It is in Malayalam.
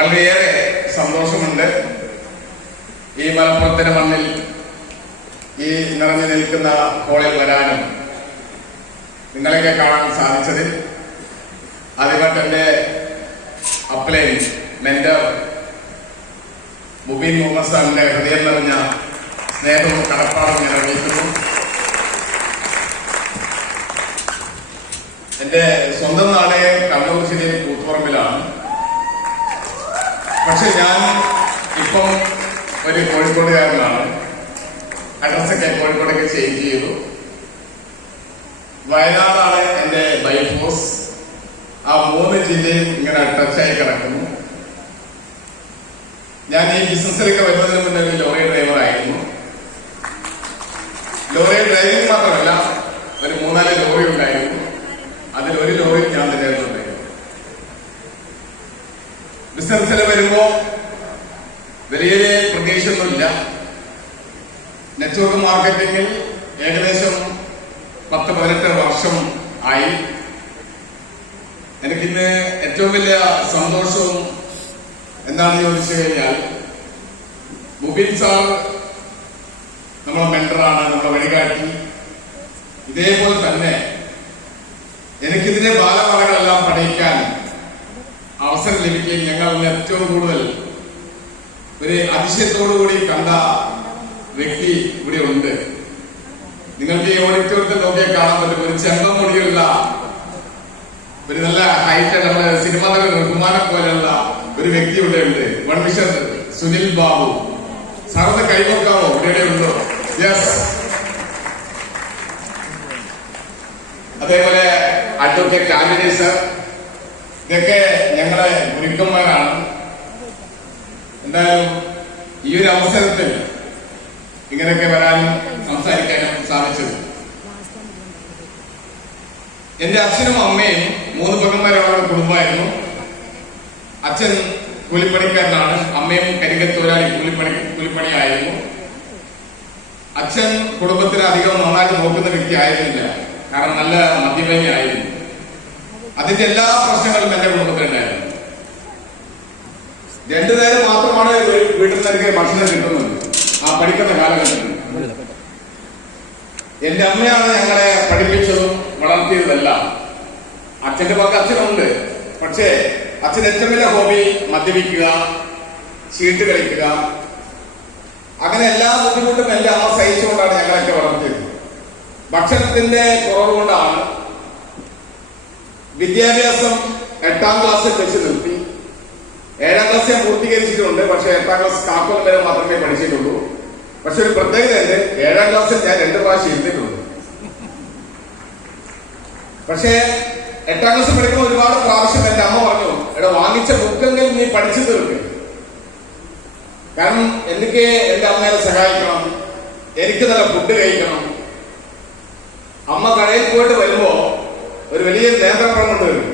വളരെയേറെ സന്തോഷമുണ്ട് ഈ മലപ്പുറത്തിന്റെ മണ്ണിൽ ഈ നിറഞ്ഞു നിൽക്കുന്ന ഹോളിൽ വരാനും നിങ്ങളെയൊക്കെ കാണാൻ സാധിച്ചതിൽ ആദ്യമായിട്ട് എന്റെ അപ്ലൈൻ മെന്റർ മുബീൻ മുഹമ്മദ് സാറിന്റെ ഹൃദയം നിറഞ്ഞ സ്നേഹവും കടപ്പാടും ഞാൻ അറിയിക്കുന്നു. എന്റെ സ്വന്തം നാട് കണ്ണൂർ ജില്ലയിൽ കൂത്തുപറമ്പിലാണ്. പക്ഷെ ഞാൻ ഇപ്പം ഒരു കോഴിക്കോടുകാരനാണ്. അഡ്രസ്സൊക്കെ കോഴിക്കോടൊക്കെ ചേഞ്ച് ചെയ്തു. വയനാടാണ് എന്റെ ബൈഫോസ്. ആ 3 ജില്ലയും ഇങ്ങനെ ടച്ചായി കിടക്കുന്നു. ഞാൻ ഈ ബിസിനസ്സിലൊക്കെ വരുന്നതിന് മുന്നേ ഒരു ലോറി ഡ്രൈവറായിരുന്നു. ലോറി ഡ്രൈവിംഗ് മാത്രമല്ല, ഒരു 3-4 ലോറി ഉണ്ടായിരുന്നു. അതിലൊരു ലോറി ഞാൻ തന്നെയായിരുന്നു. ബിസിനസ്സിൽ വരുമ്പോ വലിയ പ്രതീക്ഷയൊന്നുമില്ല. നെറ്റ്വർക്ക് മാർക്കറ്റിംഗിൽ ഏകദേശം 10-18 വർഷം ആയി. എനിക്കിന്ന് ഏറ്റവും വലിയ സന്തോഷവും എന്താണെന്ന് ചോദിച്ചു കഴിഞ്ഞാൽ, മുബീൻ സാർ നമ്മളെ മെന്ററാണ്, നമ്മളെ വഴികാട്ടി. ഇതേപോലെ തന്നെ എനിക്കിതിന്റെ ബാലപാഠങ്ങളെല്ലാം പഠിക്കാൻ അവസരം ലഭിക്കുകയും ഞങ്ങൾ ഏറ്റവും കൂടുതൽ ഒരു അതിശയത്തോടുകൂടി കണ്ട വ്യക്തി ഇവിടെ ഉണ്ട്. നിങ്ങൾക്ക് ഈ ഓഡിറ്റോറിയത്തിൽ നോക്കിയാൽ കാണാൻ പറ്റും, ഒരു ചെമ്പമൊഴിയുള്ള ഒരു നല്ല ഹൈറ്റ്, നമ്മുടെ സിനിമ നടൻ റഹ്മാനെ പോലെയുള്ള ഒരു വ്യക്തി ഇവിടെ ഉണ്ട്. വൺ മിസ്റ്റർ സുനിൽ ബാബു സാറിന് കൈവക്കാവോ? ഇവിടെ ഉണ്ടോ? യെസ്. അതേപോലെ അഡ്വക്കേറ്റ് ആന്റണി സർ, ഇതൊക്കെ ഞങ്ങളെ ഗുരുക്കന്മാരാണ്. എന്തായാലും ഈ ഒരു അവസരത്തിൽ ഇങ്ങനെയൊക്കെ വരാനും സംസാരിക്കാനും സാധിച്ചത്. എന്റെ അച്ഛനും അമ്മയും 3 പെങ്ങന്മാരുള്ള കുടുംബമായിരുന്നു. അച്ഛൻ കൂലിപ്പണിക്കാരനാണ്, അമ്മയും കരിങ്കത്തൊഴിലാളി കൂലിപ്പണിയായിരുന്നു. അച്ഛൻ കുടുംബത്തിന് അധികം നന്നായിട്ട് നോക്കുന്ന വ്യക്തി ആയിരുന്നില്ല, കാരണം നല്ല മദ്യപാനിയായിരുന്നു. അതിന്റെ എല്ലാ പ്രശ്നങ്ങളും എന്റെ കുടുംബത്തിലുണ്ടായിരുന്നു. 2 നേരം മാത്രമാണ് വീട്ടിൽ നിന്ന് ഭക്ഷണം കിട്ടുന്നത് ആ പഠിക്കുന്ന കാലഘട്ടത്തിൽ. എന്റെ അമ്മയാണ് ഞങ്ങളെ പഠിപ്പിച്ചതും വളർത്തിയതെല്ലാം. അച്ഛന്റെ പങ്ക് അച്ഛനുണ്ട്. പക്ഷേ അച്ഛൻ ഏറ്റവും വലിയ ഹോബി മദ്യപിക്കുക, ചീട്ട് കളിക്കുക. അങ്ങനെ എല്ലാ ബുദ്ധിമുട്ടും എന്റെ അമ്മ സഹിച്ചുകൊണ്ടാണ് ഞങ്ങളൊക്കെ വളർത്തിയത്. ഭക്ഷണത്തിന്റെ കുറവ് കൊണ്ടാണ് വിദ്യാഭ്യാസം 8ാം ക്ലാസ്സിൽ വെച്ച് നിർത്തി. 7ാം ക്ലാസ് ഞാൻ പൂർത്തീകരിച്ചിട്ടുണ്ട്. പക്ഷെ 8ാം ക്ലാസ് കാക്കോൽ വരെ മാത്രമേ പഠിച്ചിട്ടുള്ളൂ. പക്ഷെ ഒരു പ്രത്യേകത ഉണ്ട്, 7ാം ക്ലാസ്സിൽ ഞാൻ 2 പ്രാവശ്യം ഇരുന്നിട്ടുണ്ട്. പക്ഷേ 8ാം ക്ലാസ് പഠിക്കുമ്പോൾ ഒരുപാട് പ്രാവശ്യം എന്റെ അമ്മ പറഞ്ഞു, എടാ വാങ്ങിച്ച ബുക്കെങ്കിലും നീ പഠിച്ചു തീർക്ക്. കാരണം എനിക്ക് എന്റെ അമ്മയെ സഹായിക്കണം, എനിക്ക് നല്ല ഫുഡ് കഴിക്കണം. അമ്മ കടയിൽ പോയിട്ട് വരുമ്പോ ഒരു വലിയ നേന്ത്രപ്പഴം കൊണ്ടുവരും.